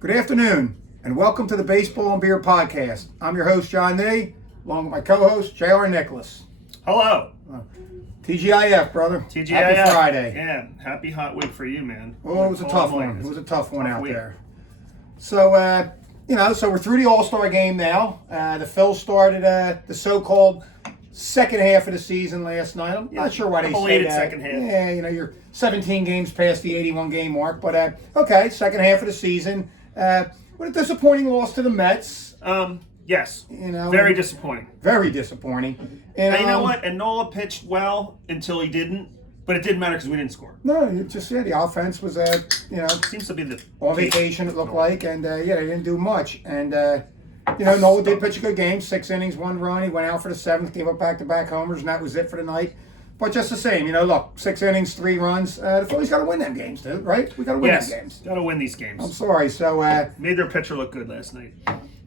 Good afternoon, and welcome to the Baseball and Beer Podcast. I'm your host, John Nee, along with my co-host, J.R. Nicholas. Hello. TGIF, brother. TGIF. Happy Friday. Yeah, happy hot week for you, man. Oh, it was a tough one. It was a tough one out week. there. So, so we're through the All-Star game now. The Phils started the so-called second half of the season last night. I'm not sure why they say that. Second half. Yeah, you're 17 games past the 81-game mark. But, okay, second half of the season. What a disappointing loss to the Mets. Yes. Very disappointing. Very disappointing. And you know what? And Nola pitched well until he didn't, but it didn't matter because we didn't score. No, you just said the offense was, Seems to be the on vacation, it looked like, and they didn't do much. And Nola did pitch a good game, 6 innings, 1 run. He went out for the 7th, gave up back-to-back homers, and that was it for the night. But just the same, look, 6 innings, 3 runs. The Phillies got to win them games, dude, right? We got to win them games. Got to win these games. I'm sorry. So made their pitcher look good last night.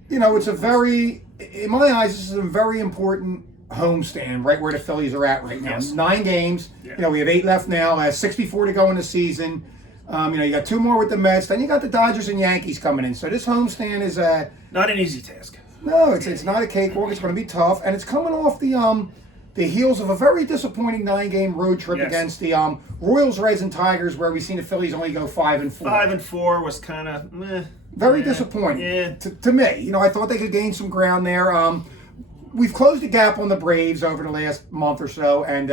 It's a very, in my eyes, this is a very important homestand, right where the Phillies are at right now. Yes. 9 games. Yeah. We have 8 left now. 64 to go in the season. You got 2 more with the Mets. Then you got the Dodgers and Yankees coming in. So this homestand is not an easy task. No, it's not a cakewalk. It's going to be tough, and it's coming off the heels of a very disappointing 9-game road trip against the Royals, Reds, and Tigers, where we've seen the Phillies only go 5-4. 5-4 was kind of meh. Very disappointing. Yeah. To me, I thought they could gain some ground there. We've closed the gap on the Braves over the last month or so, and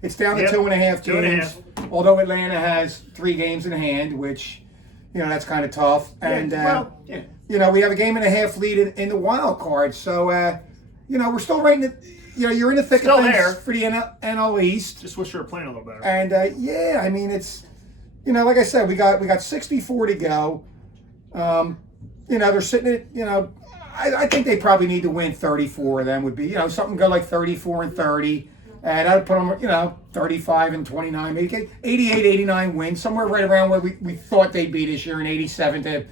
it's down to 2.5 games. 2.5. Although Atlanta has 3 games in hand, which that's kind of tough. And we have a game and a half lead in the wild card. So we're still right in the. You're in the thick of things there for the NL East. Just wish we were playing a little better. And it's like I said, we got 64 to go. They're sitting at I think they probably need to win 34 of them would be something go like 34-30. And I'd put them 35-29, maybe 88-89 wins, somewhere right around where we thought they'd be this year, an 87 to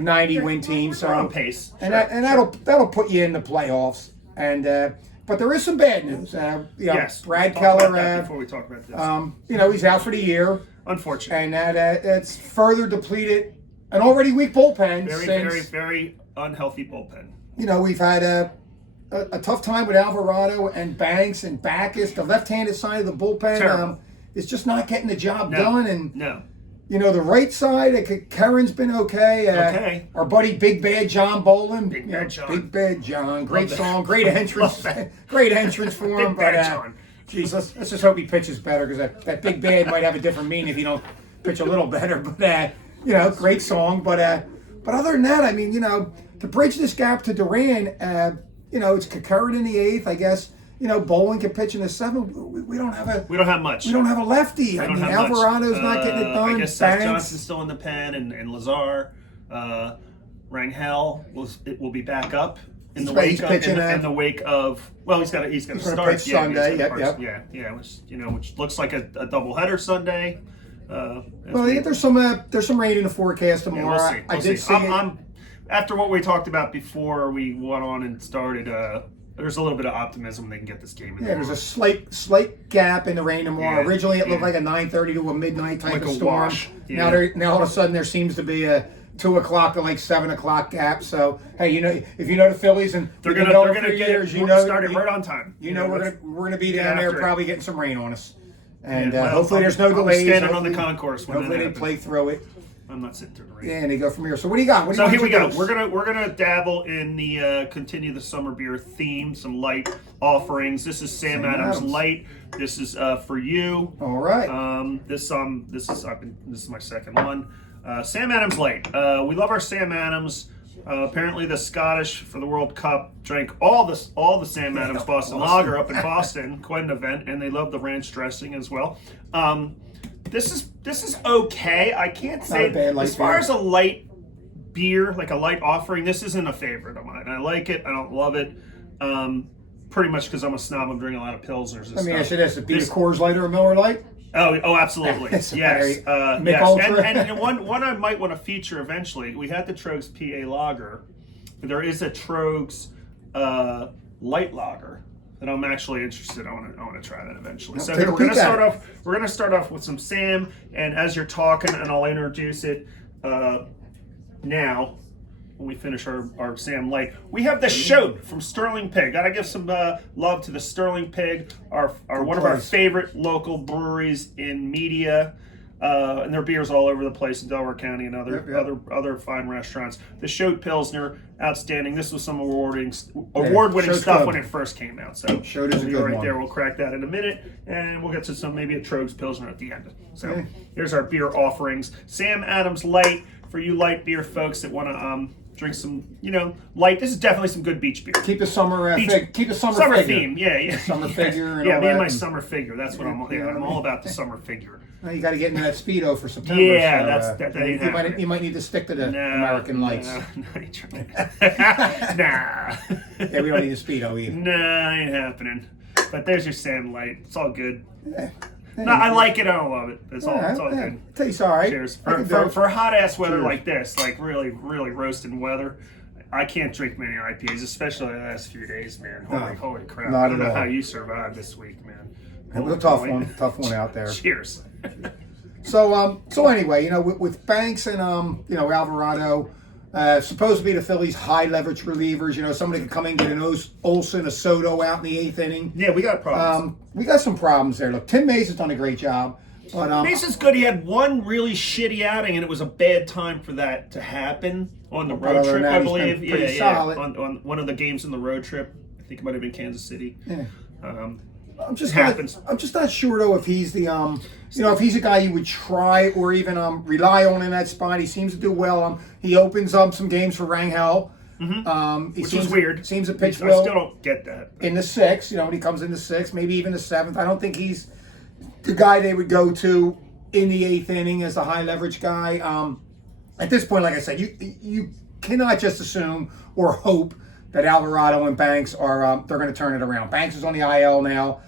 90 win team. So on pace. And that'll put you in the playoffs. And but there is some bad news. Yes. Brad Keller. Before we talk about this, he's out for the year. Unfortunately. And that's further depleted an already weak bullpen. Very, very unhealthy bullpen. We've had a tough time with Alvarado and Banks and Backus. The left-handed side of the bullpen is just not getting the job done. And the right side, Karen's been okay. Our buddy Big Bad John Bolin. Big Bad John. Big Bad John. Great song. Great entrance. Great entrance for him. Big Bad John. Geez, let's just hope he pitches better, because that Big Bad might have a different meaning if he don't pitch a little better. But great song. But other than that, to bridge this gap to Duran, it's Kikurin in the 8th, I guess. Bolin can pitch in the 7th. We don't have much. We don't have a lefty. Alvarado's not getting it done. I guess Seth Johnson's still in the pen, and Lazar, Rangel will be back up in the wake of. Well, he's got to start pitch Sunday. Yeah. Which looks like a doubleheader Sunday. There's some rain in the forecast tomorrow. Yeah, we'll see. I'm after what we talked about before we went on and started. There's a little bit of optimism they can get this game in. Yeah, there's a slight gap in the rain tomorrow. Yeah, Originally, it looked like a 9:30 to a midnight type of storm. Wash. Yeah. Now all of a sudden there seems to be a 2 o'clock to like 7 o'clock gap. So hey, if the Phillies and they're gonna get years, started right on time. We're gonna be down there probably getting some rain on us, and well, hopefully there's no delays. Standing on the concourse. Hopefully they play through it. I'm not sitting through the rain. Yeah, and they go from here. So what do you got? Here we go. We're gonna dabble in the continue the summer beer theme. Some light offerings. This is Sam Adams Light. This is for you. All right. This is my second one. Sam Adams Light. We love our Sam Adams. Apparently, the Scottish for the World Cup drank all the Sam Adams Boston Lager up in Boston. Quite an event, and they love the ranch dressing as well. This is okay. I can't say as far as a light beer, like a light offering. This isn't a favorite of mine. I like it. I don't love it. Pretty much because I'm a snob. I'm drinking a lot of Pilsners. Let me ask you this: be a Coors Light or a Miller Light? Oh, absolutely. Yes. Yes. And one I might want to feature eventually. We had the Troegs PA Lager, but there is a Troegs Light Lager that I'm actually interested. I want to try that eventually. So here, we're gonna start off with some Sam, and as you're talking, and I'll introduce it. now, when we finish our Sam Light, we have the Shoat from Sterling Pig. Gotta give some love to the Sterling Pig, our one of our favorite local breweries in Media. And their beers all over the place in Delaware County and other fine restaurants. The Shoat Pilsner, outstanding. This was some award-winning Shoat's stuff good. when it first came out. So Shoat is a good right one. there. We'll crack that in a minute, and we'll get to maybe a Troegs Pilsner at the end. So here's our beer offerings. Sam Adams Light for you light beer folks that want to drink some, light. This is definitely some good beach beer. Keep the summer keep the summer figure. Theme. Yeah. Summer figure. And yeah, all me and that. my summer figure. That's what I'm all about. The summer figure. Well, you got to get into that Speedo for September. Yeah, so, that ain't happening. You might need to stick to the American lights. Nah. Yeah, we don't need a Speedo either. Nah, ain't happening. But there's your Sam Light. It's all good. Yeah. No, I like it. I don't love it. It's all good. Tastes all right. Cheers. For hot ass weather like this, like really, really roasting weather, I can't drink many IPAs, especially the last few days, man. Holy crap! I don't know how you survived this week, man. It was a tough one out there. Cheers. So anyway, with Banks and Alvarado, supposed to be the Phillies' high leverage relievers. Somebody could come in and get an Olsen, a Soto out in the 8th inning. Yeah, we got problems. We got some problems there. Look, Tim Mace has done a great job, but Mason's good. He had one really shitty outing, and it was a bad time for that to happen on the road trip, I believe. Solid. On one of the games in the road trip. I think it might have been Kansas City. Yeah. I'm just happens. I'm just not sure though if he's the if he's a guy you would try or even rely on in that spot. He seems to do well. He opens up some games for Rangel. Which is weird. Seems to pitch I well. still don't get that. In the 6th, when he comes in the 6th, maybe even the 7th. I don't think he's the guy they would go to in the 8th inning as a high leverage guy. At this point, like I said, you cannot just assume or hope that Alvarado and Banks are they're going to turn it around. Banks is on the IL now.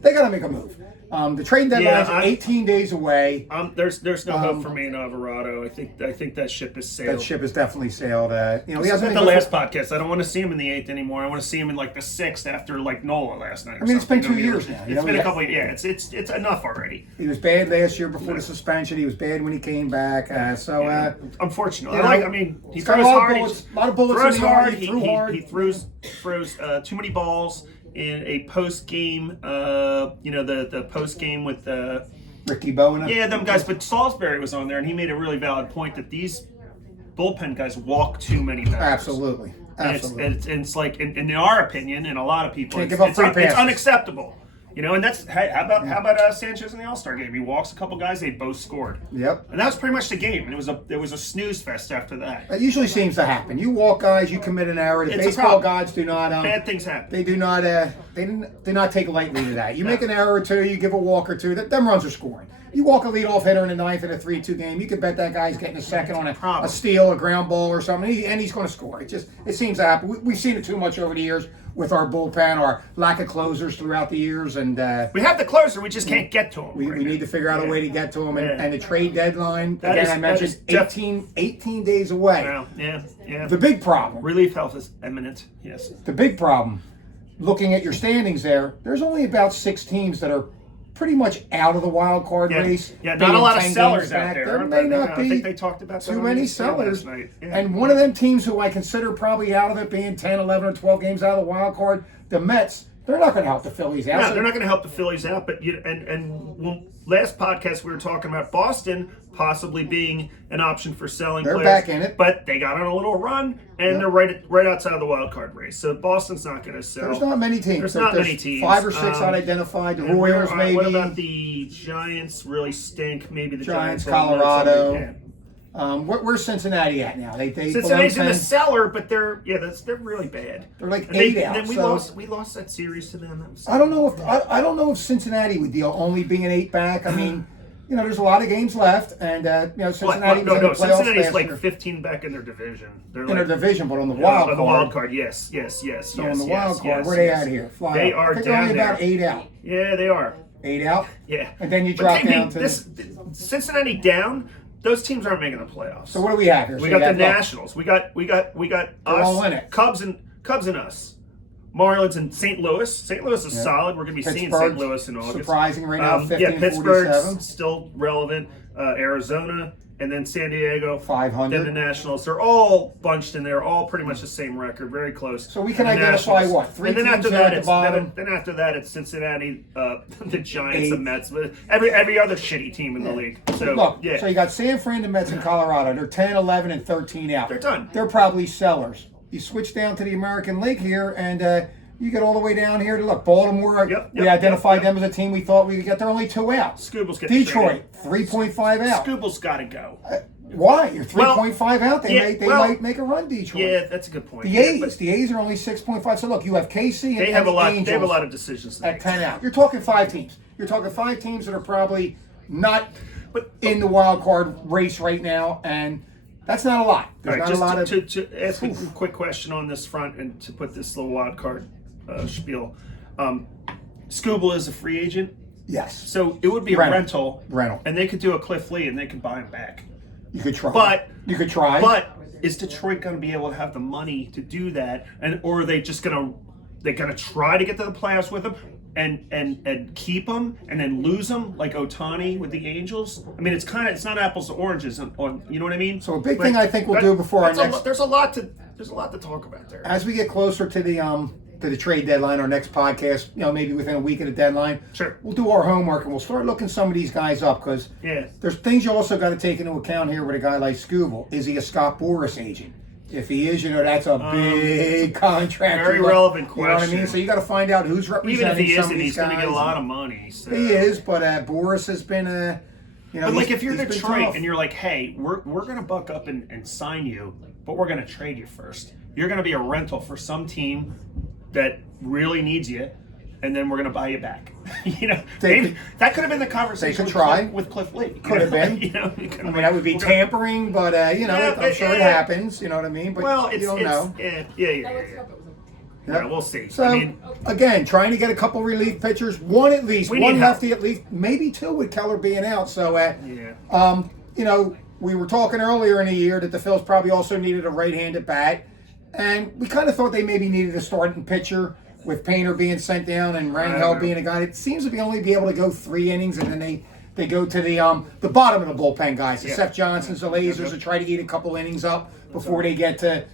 They got to make a move. The trade deadline is 18 days away. There's no hope for me in Alvarado. I think that ship has sailed. That ship has definitely sailed. He He hasn't the last podcast. I don't want to see him in the 8th anymore. I want to see him in like the 6th after like Nola last night. It's been 2 years now. It's been a couple. Yeah, it's enough already. He was bad last year before the suspension. He was bad when he came back. Unfortunately, he throws hard. A lot of bullets in the hard. He threw hard. He throws too many balls. In a post game, the post game with Ricky Bowen. Yeah, them guys. But Salisbury was on there, and he made a really valid point that these bullpen guys walk too many batters. Absolutely. It's like, in our opinion, and a lot of people, it's unacceptable. And that's how about Sanchez in the All-Star game? He walks a couple guys, they both scored. Yep. And that was pretty much the game. And it was a snooze fest after that. That usually seems to happen. You walk guys, you commit an error. The baseball gods do not. Bad things happen. They do not. They do not take lightly to that. You make an error or two, you give a walk or two. Them runs are scoring. You walk a leadoff hitter in the 9th in a 3-2 game. You can bet that guy's getting a second on a steal, a ground ball, or something, and he's going to score. It seems to happen. We've seen it too much over the years with our bullpen, our lack of closers throughout the years, and we have the closer. We just can't get to him. We need to figure out a way to get to him, and the trade deadline. I mentioned 18 days away. Yeah. The big problem. Relief health is imminent. Yes. The big problem. Looking at your standings there's only about 6 teams that are pretty much out of the wild card race. Yeah, not a lot of sellers out there. There may not be I think they talked about too many sellers. Last night. Yeah. And one of them teams who I consider probably out of it, being 10, 11, or 12 games out of the wild card, the Mets, they're not going to help the Phillies out. No, they're not going to help the Phillies out. But last podcast we were talking about Boston possibly being an option for selling They're players. back in it. But they got on a little run, and they're right outside of the wild card race. So Boston's not going to sell. There's not many teams. There's not many teams. 5 or 6 unidentified. The Royals maybe. What about the Giants really stink? Maybe the Giants, Giants Colorado. Where's Cincinnati at now? Cincinnati's in the cellar, but they're really bad. They're like 8 out. Then we lost that series to them. I don't know if Cincinnati would deal only being an 8 back. I mean, there's a lot of games left, and Cincinnati was in the playoffs Cincinnati's like year. 15 back in their division. They're in their division, but on the wild card. The wild card, yes. So on the wild card, where are they at here? They are down only about 8 out. Yeah, they are. 8 out. Yeah, and then you drop down to Cincinnati down. Those teams aren't making the playoffs. So what do we have here? We got the Nationals. We got us, Cubs and us. Marlins and St. Louis. St. Louis is solid. We're going to be seeing St. Louis in August. Surprising right now, 15 Pittsburgh's 47. still relevant. Arizona and then San Diego, 500. then the Nationals. They're all bunched in there, all pretty much the same record, very close. So we can And the identify Nationals. what? 3 and then teams after there that, at the it's bottom. then after that, it's Cincinnati, the Giants, 8. the Mets, but every other shitty team in the league. So Look, yeah, so you got San Fran, the Mets, and Colorado. They're 10, 11, and 13 out. They're done. They're probably sellers. You switch down to the American League here, and you get all the way down here to look. Baltimore, we identified them as a team we thought we could get. They're only 2 out. Scooble's getting Detroit, traded. 3.5 out. Scooble's got to go. Why? You're 3.5 out. They well, might make a run, Detroit. Yeah, that's a good point. The A's are only 6.5. So look, you have KC and They have a lot. Angels They have a lot of decisions to at make. 10 out. You're talking 5 teams. You're talking 5 teams that are probably not in the wild card race right now, and that's not a lot. There's not a lot of. To ask a quick question on this front, and to put this little wild card spiel, Scooble is a free agent. Yes. So it would be a rental, and they could do a Cliff Lee, and they could buy him back. You could try. But you could try. But is Detroit going to be able to have the money to do that, or are they just going to try to get to the playoffs with him and keep him and then lose him like Ohtani with the Angels? I mean, it's not apples to oranges on you know what I mean? So a big thing I think we'll do before our next. There's a lot to talk about there. As we get closer to the trade deadline, our next podcast, maybe within a week of the deadline, sure, we'll do our homework and we'll start looking some of these guys up, because there's things you also got to take into account here with a guy like Scooble. Is he a Scott Boras agent? If he is, that's a big contract. Very relevant question. You know what I mean? So you got to find out who's representing. Even if he some isn't, of these he's going to guys. get a lot of money. So. He is, but Boras has been but like if you're he's been Detroit tough. and you're like, hey, we're going to buck up and sign you, but we're going to trade you first. You're going to be a rental for some team that really needs you, and then we're going to buy you back. Maybe that could have been the conversation with Cliff Lee. Could have been. That would be tampering, but I'm sure it happens. You know what I mean? But you don't know. Yeah. We'll see. So again, trying to get a couple relief pitchers, one at least, one lefty at least, maybe 2 with Keller being out. So we were talking earlier in the year that the Phils probably also needed a right-handed bat. And we kind of thought they maybe needed a starting pitcher with Painter being sent down and Rangel being a guy that seems to be only be able to go 3 innings, and then they go to the bottom of the bullpen guys, the Seth Johnsons, the Lasers, to try to eat a couple innings up before they get to,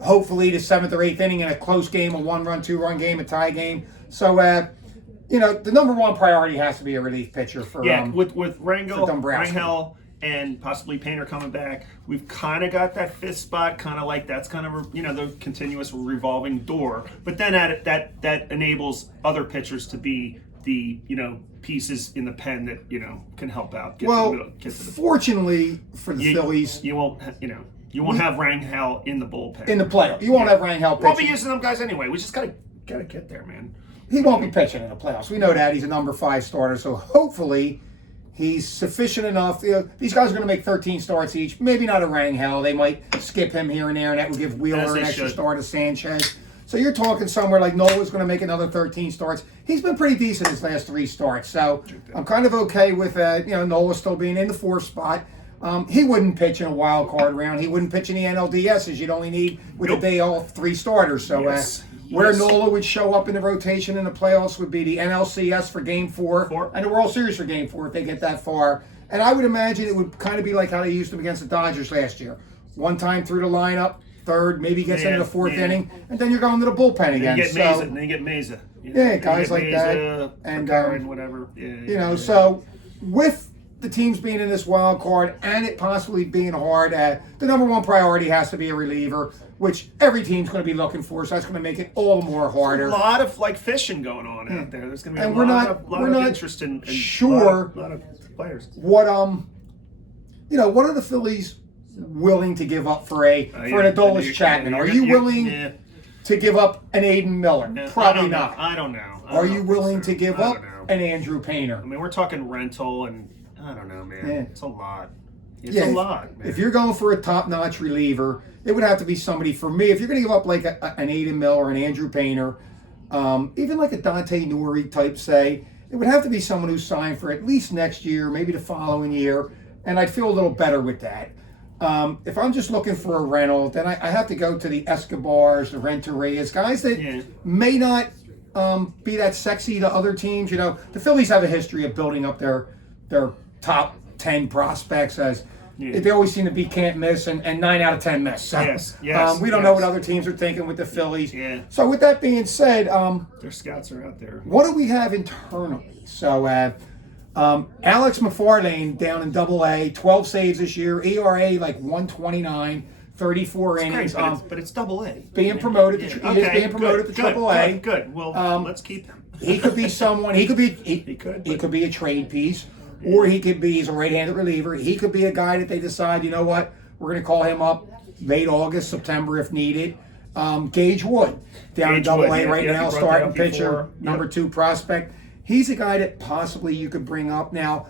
hopefully the 7th or 8th inning in a close game, a 1-run, 2-run game, a tie game. So, the number one priority has to be a relief pitcher for with Rangel and possibly Painter coming back, we've kind of got that 5th spot, kind of like that's kind of the continuous revolving door. But then that enables other pitchers to be the pieces in the pen that can help out. Fortunately for the Phillies, you won't have Rangel in the bullpen in the playoffs. You won't have Rangel pitching. We'll be using them guys anyway. We just gotta get there, man. He won't be pitching in the playoffs. We know that. He's a number 5 starter, so hopefully he's sufficient enough. These guys are going to make 13 starts each. Maybe not a Rangel. They might skip him here and there, and that would give Wheeler an extra start to Sanchez. So you're talking somewhere like Nola's going to make another 13 starts. He's been pretty decent his last 3 starts. So I'm kind of okay with Nola still being in the 4th spot. He wouldn't pitch in a wild card round. He wouldn't pitch in the NLDS, as you'd only need with a day off 3 starters. So where Nola would show up in the rotation in the playoffs would be the NLCS for Game 4 and the World Series for Game 4 if they get that far. And I would imagine it would kind of be like how they used him against the Dodgers last year. One time through the lineup, 3rd, maybe gets into the 4th inning, and then you're going to the bullpen again. Then you get Mesa. Guys like that. And whatever. So with the teams being in this wild card and it possibly being hard, the number one priority has to be a reliever, which every team's going to be looking for. So that's going to make it all the more harder. There's a lot of fishing going on out there. There's going to be and a lot of interest in sure a lot of players. What what are the Phillies willing to give up for an Adolis Chapman? Are you willing to give up an Aiden Miller? No, Probably not. I don't know. Are you willing to give up an Andrew Painter? I mean, we're talking rental, and I don't know, man. It's a lot. It's a lot, man. If you're going for a top-notch reliever, it would have to be somebody, for me, if you're going to give up like an Aiden Miller, an Andrew Painter, even like a Dante Nuri type, say, it would have to be someone who's signed for at least next year, maybe the following year, and I'd feel a little better with that. If I'm just looking for a rental, then I have to go to the Escobars, the Renterias, guys that may not be that sexy to other teams. The Phillies have a history of building up their top 10 prospects as they always seem to be can't miss and 9 out of 10 miss. So, we don't know what other teams are thinking with the Phillies. Yeah. So with that being said, their scouts are out there. What do we have internally? So Alex McFarlane down in Double-A, 12 saves this year, ERA like 129. 34 innings. Great, but it's Double-A. Being promoted. He is being promoted to Triple-A. Good. Well, let's keep him. He could be someone. He could be a trade piece, or he's a right-handed reliever. He could be a guy that they decide, you know what, we're going to call him up late August, September if needed. Gage Wood down in Double-A right now, starting pitcher, number 2 prospect. He's a guy that possibly you could bring up now.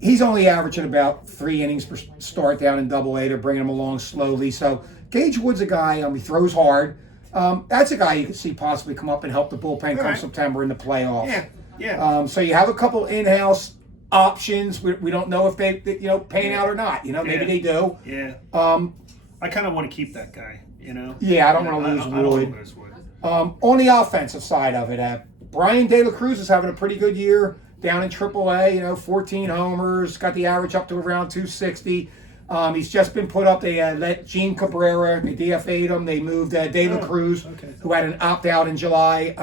He's only averaging about 3 innings per start down in Double-A. They're bringing him along slowly. So Gage Wood's a guy. He throws hard. That's a guy you could see possibly come up and help the bullpen come September in the playoffs. Yeah. So you have a couple in-house options. We don't know if they pan out or not. Maybe they do. Yeah. I kind of want to keep that guy. Yeah, I don't want to lose Wood. On the offensive side of it, Brian De La Cruz is having a pretty good year. Down in Triple-A, 14 homers, got the average up to around 260. He's just been put up. They let Gene Cabrera, they DFA'd him. They moved De La Cruz, who had an opt-out in July.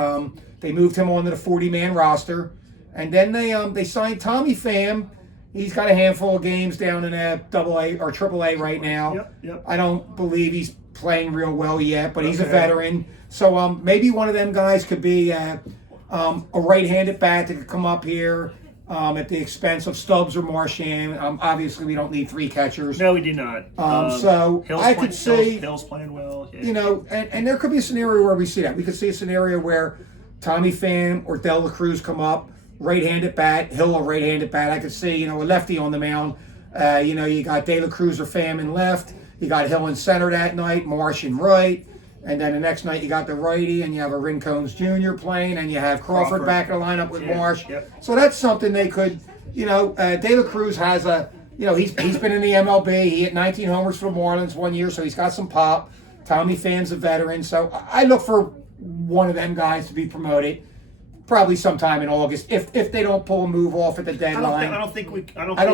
They moved him onto the 40-man roster. And then they signed Tommy Pham. He's got a handful of games down in Double-A or Triple-A right now. Yep. I don't believe he's playing real well yet, but he's a veteran. So maybe one of them guys could be a right-handed bat that could come up here at the expense of Stubbs or Marchand. Obviously, we don't need 3 catchers. No, we do not. So I could see Hill's playing well. And there could be a scenario where we see that. We could see a scenario where Tommy Pham or De La Cruz come up, right-handed bat, Hill a right-handed bat. I could see a lefty on the mound. You got De La Cruz or Pham in left. You got Hill in center that night, Marsh in right. And then the next night you got the righty, and you have a Rincones Jr. playing, and you have Crawford back in the lineup with Marsh. So that's something they could, De La Cruz has he's been in the MLB. He hit 19 homers for the Marlins one year, so he's got some pop. Tommy Pham's a veteran, so I look for one of them guys to be promoted. Probably sometime in August, if they don't pull a move off at the deadline. I don't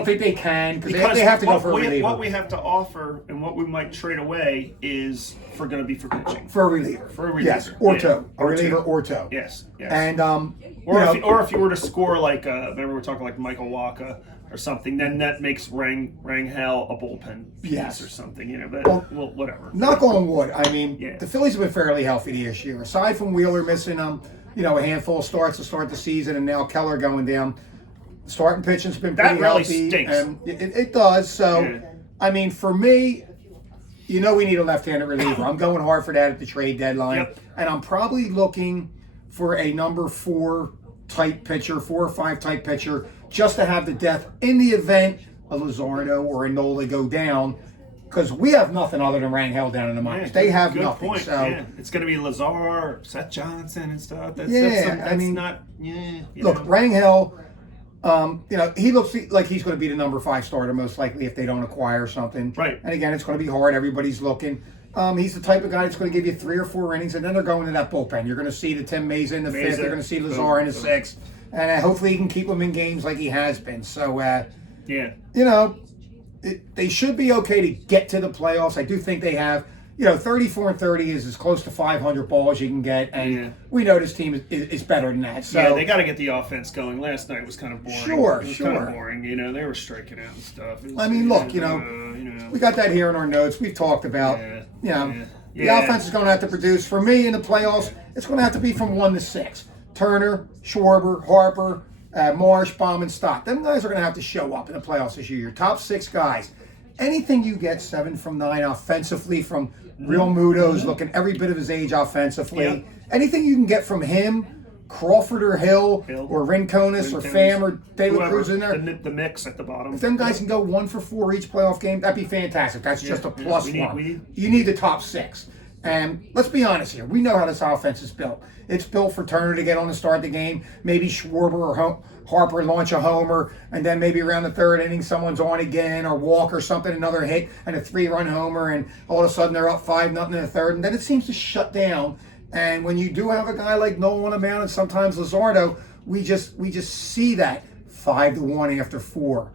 think they can because they have to go for a reliever. What we have to offer and what we might trade away is going to be for pitching. For a reliever. Yes, or two. A reliever or two. Yes. And if you were to score like remember we're talking like Michael Wacha or something, then that makes Rangel a bullpen piece or something. But whatever. Knock on wood. I mean, the Phillies have been fairly healthy this year. Aside from Wheeler missing a handful of starts to start the season, and now Keller going down. Starting pitching's been pretty healthy. Stinks. And it does. So, I mean, for me, we need a left-handed reliever. I'm going hard for that at the trade deadline. And I'm probably looking for a number 4 type pitcher, 4 or 5 type pitcher, just to have the depth in the event a Luzardo or a Nola go down. Because we have nothing other than Rangel down in the minors. They have nothing. Point. So it's going to be Lazar, Seth Johnson, and stuff. That's not. Look, Rangel. He looks like he's going to be the number 5 starter most likely if they don't acquire something. Right. And again, it's going to be hard. Everybody's looking. He's the type of guy that's going to give you 3 or 4 innings, and then they're going to that bullpen. You're going to see the Tim Mesa in the 5th. You're going to see Lazar in the 6th, and hopefully he can keep them in games like he has been. So they should be okay to get to the playoffs. I do think they have, 34-30 is as close to 500 balls as you can get, and we know this team is better than that. So they got to get the offense going. Last night was kind of boring. Sure. Kind of boring. They were striking out and stuff. We got that here in our notes. We've talked about, the offense is going to have to produce. For me in the playoffs, it's going to have to be from 1 to 6. Turner, Schwarber, Harper, Marsh, Baum, and Stott. Them guys are going to have to show up in the playoffs this year. Your top 6 guys. Anything you get 7 from 9 offensively from Real Muto's looking every bit of his age offensively. Anything you can get from him, Crawford or Hill or Rincones or Pham or De La Cruz in there. The mix at the bottom. If them guys can go 1 for 4 each playoff game, that'd be fantastic. That's just a plus one. You need the top 6. And let's be honest here. We know how this offense is built. It's built for Turner to get on to start the game. Maybe Schwarber or Harper launch a homer, and then maybe around the 3rd inning someone's on again, or walk or something, another hit, and a 3-run homer, and all of a sudden they're up 5-0 in the 3rd, and then it seems to shut down. And when you do have a guy like Nola on the mound and sometimes Luzardo, we just see that 5-1 after 4,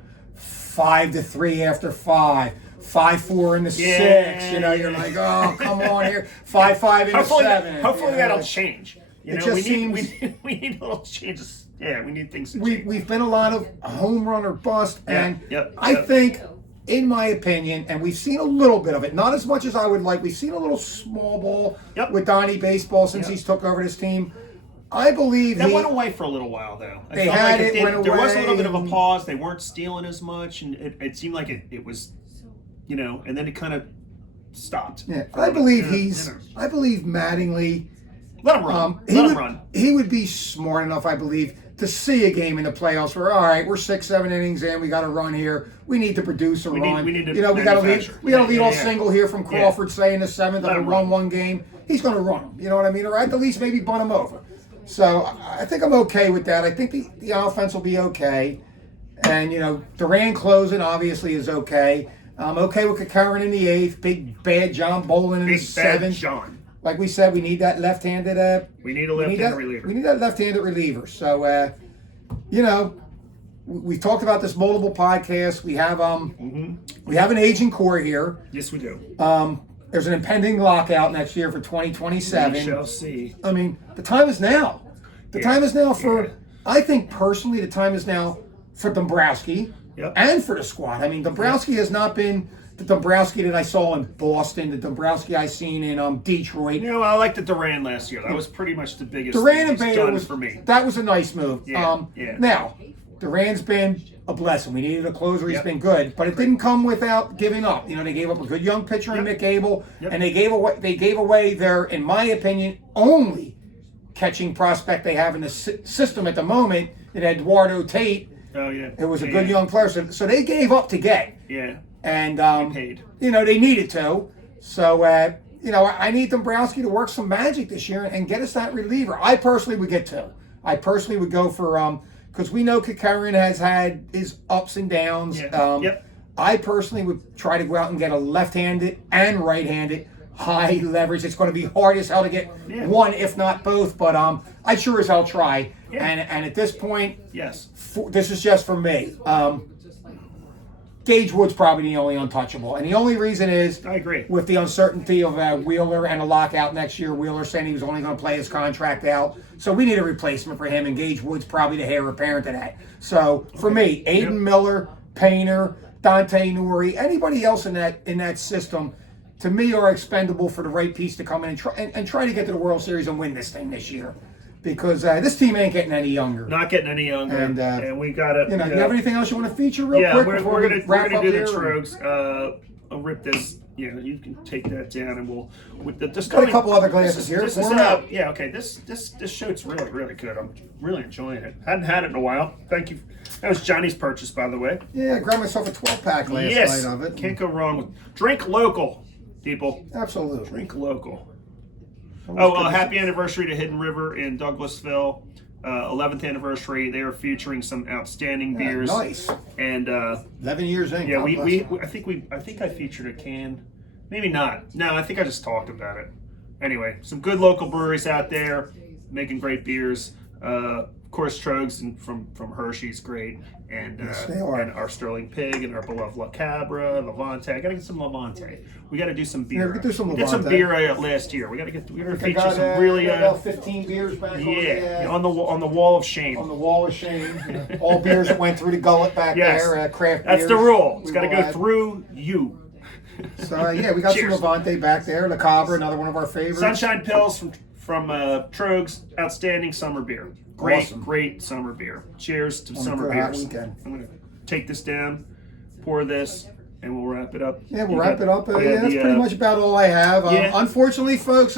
5-3 after 5, 5-4 in the 6. You know, you're like, oh, come on here, 5-5 in the 7. Hopefully that'll change. You It know, just seems we need little changes. Yeah, we need things to we change. we've been a lot of home run or bust, and Yep. I think, in my opinion, and we've seen a little bit of it, not as much as I would like. We've seen a little small ball with Donnie Baseball since he's took over this team. I believe that went away for a little while, though. I They felt had like it, went there was a little away, bit of a and- pause. They weren't stealing as much, and it seemed like it was, you know, and then it kind of stopped. Yeah, I believe you know. I believe Mattingly. Let him run. He Let would, him run. He would be smart enough, I believe, to see a game in the playoffs where, all right, we're 6-7 innings in, we got to run here. We need to produce a run. we need to you know, we got to lead. manufacture. We got to lead off Yeah. single here from Crawford, say in the 7th, Let of a him run. 1-1 game. He's going to run him. You know what I mean? Or at the least maybe bunt him over. So I think I'm okay with that. I think the offense will be okay. And, you know, Duran closing obviously is okay. I'm okay with Kakarin in the 8th. Big bad John Bolin in the Big bad 7th. John. Like we said, we need that left-handed. We need a left-handed reliever. We need that left-handed reliever. So, you know, we've talked about this multiple podcasts. We have we have an aging core here. Yes, we do. There's an impending lockout next year for 2027. We shall see. I mean, the time is now. The time is now for. Yeah. I think personally, the time is now for Dombrowski Yep. and for the squad. I mean, Dombrowski has not been the Dombrowski that I saw in Boston, the Dombrowski I seen in Detroit. You know, I liked the Duran last year. That was pretty much the biggest Duran thing and he's Bader done was for me. That was a nice move. Yeah, Now, Duran's been a blessing. We needed a closer. He's Yep. been good, but it didn't come without giving up. You know, they gave up a good young pitcher in Mick Abel, and they gave away their, in my opinion, only catching prospect they have in the system at the moment. It had Eduardo Tate. Oh yeah. It was a good young player, so they gave up to get. Yeah. And Paid. you know, they needed to. So you know, I need Dombrowski to work some magic this year and get us that reliever. I personally would get two. I personally would go for because we know Kakarin has had his ups and downs. Yeah. I personally would try to go out and get a left-handed and right-handed high leverage. It's going to be hard as hell to get one, if not both. But I sure as hell try. Yeah. And at this point, Yes. this is just for me. Gage Wood's probably the only untouchable. And the only reason is I agree. with the uncertainty of Wheeler and a lockout next year. Wheeler saying he was only going to play his contract out. So we need a replacement for him, and Gage Wood's probably the heir apparent to that. So for me, Aiden Miller, Painter, Dante Nuri, anybody else in that system, to me, are expendable for the right piece to come in and try to get to the World Series and win this thing this year. Because this team ain't getting any younger. Not getting any younger. And we got to. You know, do you have anything else you want to feature real quick? We're before gonna we wrap up do the here? Troegs. I'll rip this. You know, you can take that down, and we'll. Got a couple other glasses here. This is, Pour 'em out. yeah, okay. This Shoat's really, really good. I'm really enjoying it. Hadn't had it in a while. Thank you. That was Johnny's purchase, by the way. Yeah, I grabbed myself a 12-pack last Yes, night of it. can't go wrong with drink local, people. Absolutely. Drink local. Always good to Happy anniversary to Hidden River in Douglasville. 11th anniversary. They are featuring some outstanding see. beers. Nice. And 11 years in. yeah, God bless you. I think I featured a can. Maybe not. No, I think I just talked about it. Anyway, some good local breweries out there making great beers. Of course, Troegs and from Hershey's great, and Yes, they are. and our Sterling Pig and our beloved La Cabra, Levante. I gotta get some Levante. We gotta do some beer. Yeah, we could do some We did some Levante. beer last year. We gotta I feature got, some really about 15 beers back on the wall of shame. on the wall of shame. You know, all beers that went through the gullet back Yes. there. Craft That's beers. the rule. It's We got to will go add. through you. So yeah, we got Cheers. some Levante back there. La Cabra, another one of our favorites. Sunshine Pills from Troegs, outstanding summer beer. Great, Awesome. great summer beer. Cheers to On a summer good hot beers. weekend. I'm gonna take this down, pour this, and we'll wrap it up. Yeah, we'll You wrap got- it up. we Yeah, have that's the, pretty much about all I have. yeah. Unfortunately, folks,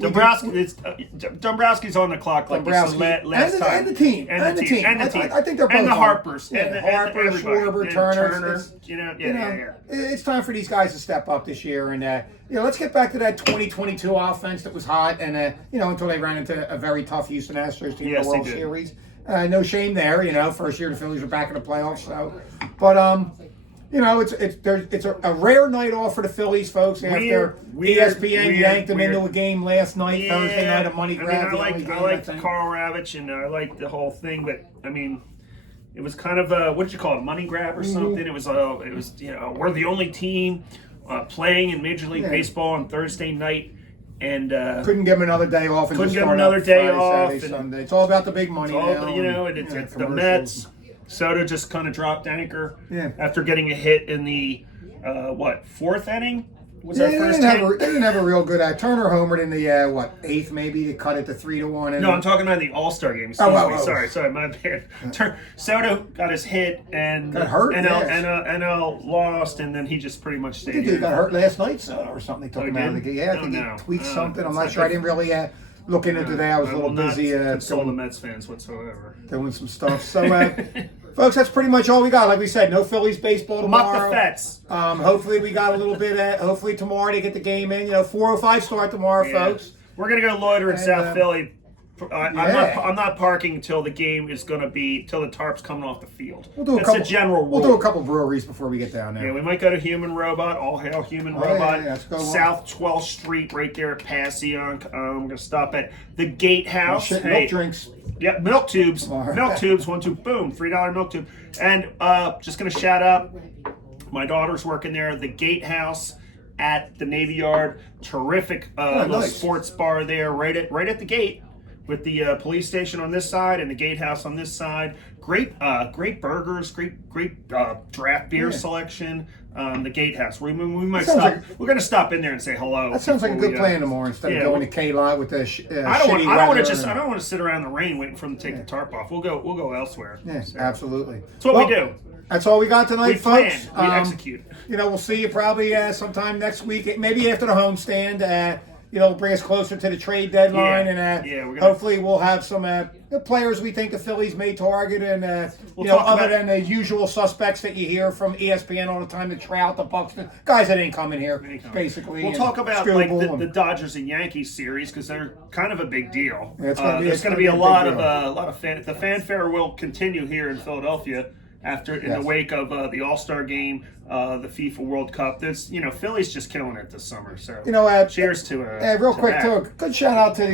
Dombrowski's on the clock like Dombrowski. we said last time. And the team. And the team. I think they're both and the on. Harpers. Yeah, and the Harper, everybody. Schwarber, And Turner. It's- You know, You know, yeah. it's time for these guys to step up this year, and let's get back to that 2022 offense that was hot, and until they ran into a very tough Houston Astros team in Yes, the they World did. Series. No shame there, first year the Phillies were back in the playoffs. So, but it's a rare night off for the Phillies, folks. After ESPN yanked them into a game last night, Thursday night, a money grab. I like Carl Ravitch, and I like the whole thing, but I mean, It was kind of a, what did you call it, money grab or something? It was we're the only team playing in Major League Baseball on Thursday night, and couldn't give him another day off. And couldn't just give him start another up day Friday, off. Saturday, Sunday. It's all about the big money now. And it's the Mets. Soto just kind of dropped anchor after getting a hit in the fourth inning. Was that first they didn't have a real good Turner homered in the eighth maybe to cut it to 3-1. No, I'm talking about the All-Star game. Sorry, my bad. Soto got his hit and got hurt. NL lost, and then he just pretty much stayed. He got hurt last night, Soto, or something. They took him out of the game. Yeah, I think he tweaked something. I'm not sure. I didn't really look into that. I was a little busy. Console the Mets fans whatsoever. Doing some stuff. So. Folks, that's pretty much all we got. Like we said, no Phillies baseball tomorrow. Muck the Fets. Hopefully we got a little bit. Hopefully tomorrow they get the game in. 4:05 start tomorrow, folks. We're gonna go loiter in South Philly. I'm not parking until the game is gonna be till the tarp's coming off the field. We'll do a general rule. We'll do a couple breweries before we get down there. Yeah, we might go to Human Robot. All hail Human Robot. Let's go South 12th Street, right there at Passyunk. I'm gonna stop at the Gatehouse. Milk drinks. Yeah, milk tubes. Milk tubes, 1, 2, boom, $3 milk tube. And just going to shout out, my daughter's working there, the Gatehouse at the Navy Yard. Terrific little sports bar there, right at the gate, with the police station on this side and the Gatehouse on this side. Great burgers, great draft beer selection. The Gatehouse. We might stop. We're going to stop in there and say hello. That sounds like a good plan tomorrow instead of going to K-Lot with the I don't want to sit around in the rain waiting for them to take the tarp off. We'll go elsewhere. Yeah, absolutely. That's what we do. That's all we got tonight, folks. We execute. We'll see you probably sometime next week, maybe after the homestand. Bring us closer to the trade deadline, and hopefully we'll have some players we think the Phillies may target, and other than the usual suspects that you hear from ESPN all the time, the Trout, the Buxton, guys that ain't coming here, basically. We'll talk about the Dodgers and Yankees series because they're kind of a big deal. There's going to be a lot of the fanfare will continue here in Philadelphia. In the wake of the All-Star game, the FIFA World Cup, there's Philly's just killing it this summer. So cheers to real quick too. A good shout out to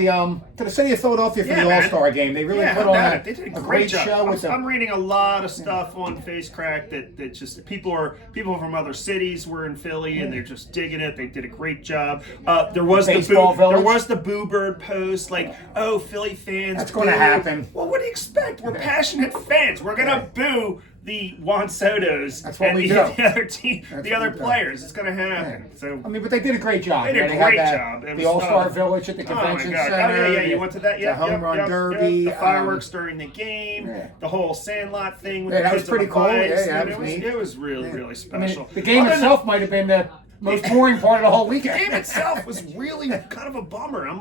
the city of Philadelphia for the All-Star game. They really put on a great show. I'm reading a lot of stuff on FaceCrack that just people from other cities were in Philly and they're just digging it. They did a great job. There was the Boo Bird post like, oh, Philly fans. That's going to happen. Well, what do you expect? We're passionate fans. We're gonna boo the Juan Sotos and the other team, the other players. It's going to happen. Yeah. So but they did a great job. They did a great job. The All-Star Village at the convention center. Yeah, you went to that. Yeah, the home run derby, the fireworks during the game, the whole Sandlot thing with the that kids was pretty cool. It was really special. The game itself might have been the most boring part of the whole weekend. The game itself was really kind of a bummer. I'm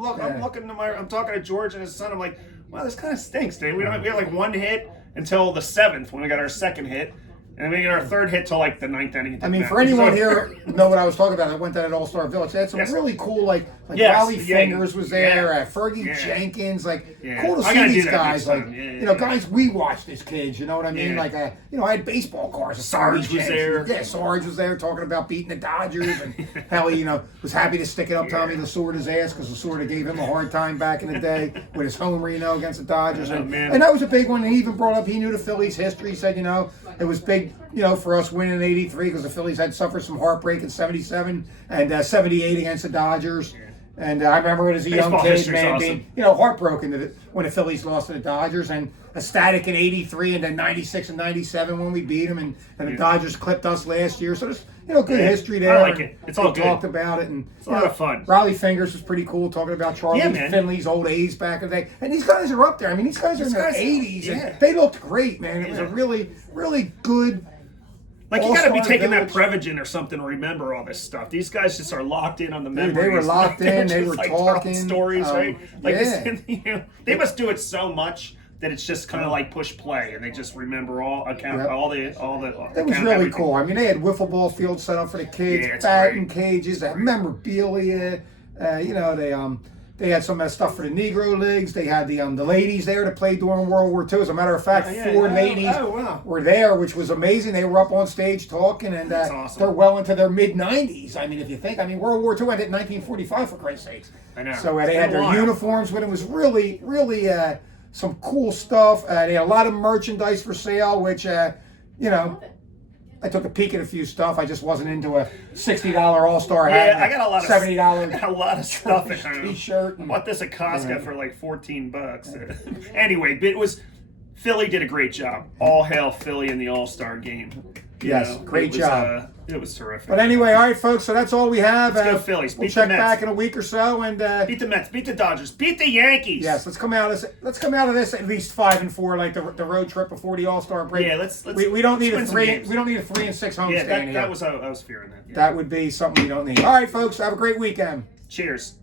talking to George and his son. I'm like, wow, this kind of stinks, dude. We had like one hit until the 7th when we got our second hit, and then we get our third hit till like the 9th inning. For anyone here know what I was talking about, I went to that All-Star Village. They had some really cool, Raleigh Fingers was there, Fergie Jenkins, cool to see these guys. Guys we watched as kids, you know what I mean? Yeah. I had baseball cards. Sarge was there. Yeah, Sarge was there talking about beating the Dodgers, and how he, was happy to stick it up Tommy Lasorda's ass because Lasorda gave him a hard time back in the day with his homer, against the Dodgers. And that was a big one. And he even brought up, he knew the Phillies history. He said, it was big, for us winning in '83 because the Phillies had suffered some heartbreak in '77 and '78 against the Dodgers. And I remember it as a young kid, man, being heartbroken when the Phillies lost to the Dodgers, and ecstatic in '83, and then '96 and '97 when we beat them, and the Dodgers clipped us last year. So there's good history there. I like it. It's all good. Talked about it, and it's a lot of fun. Raleigh Fingers was pretty cool, talking about Charlie Finley's old A's back in the day. And these guys are up there. These guys are in their 80s, and they looked great, man. It was a really, really good. You got to be taking that Prevagen or something to remember all this stuff. These guys just are locked in on the memories. They were locked in. They were talking stories, right? They must do it so much that it's just kind of push play, and they just remember all the. It was really cool. They had wiffle ball fields set up for the kids, batting cages, they had memorabilia. They had some of that stuff for the Negro Leagues. They had the ladies there to play during World War II. As a matter of fact, 4 ladies were there, which was amazing. They were up on stage talking, and awesome. They're well into their mid-90s. If you think, World War II ended in 1945, for Christ's sakes. I know. So they had their uniforms with them. It was really, really some cool stuff. They had a lot of merchandise for sale, which, you know, I took a peek at a few stuff. I just wasn't into a $60 All-Star hat. Yeah, I got a lot of $70 I got a lot of stuff at home. T-shirt. I bought this at Costco for like $14. Anyway, but it was Philly did a great job. All hail Philly in the All-Star game. Yes, great job. It was terrific. But anyway, all right, folks. So that's all we have. Let's go Phillies. We'll Beat check the Mets. back in a week or so and Beat the Mets. Beat the Dodgers. Beat the Yankees. yes, let's come out of this at least 5-4, like the road trip before the All-Star break. Yeah, let's we don't need win a some 3. games. We don't need a 3 and 6 homestand Yeah, here. that was I was fearing that. Yeah. That would be something we don't need. All right, folks. Have a great weekend. Cheers.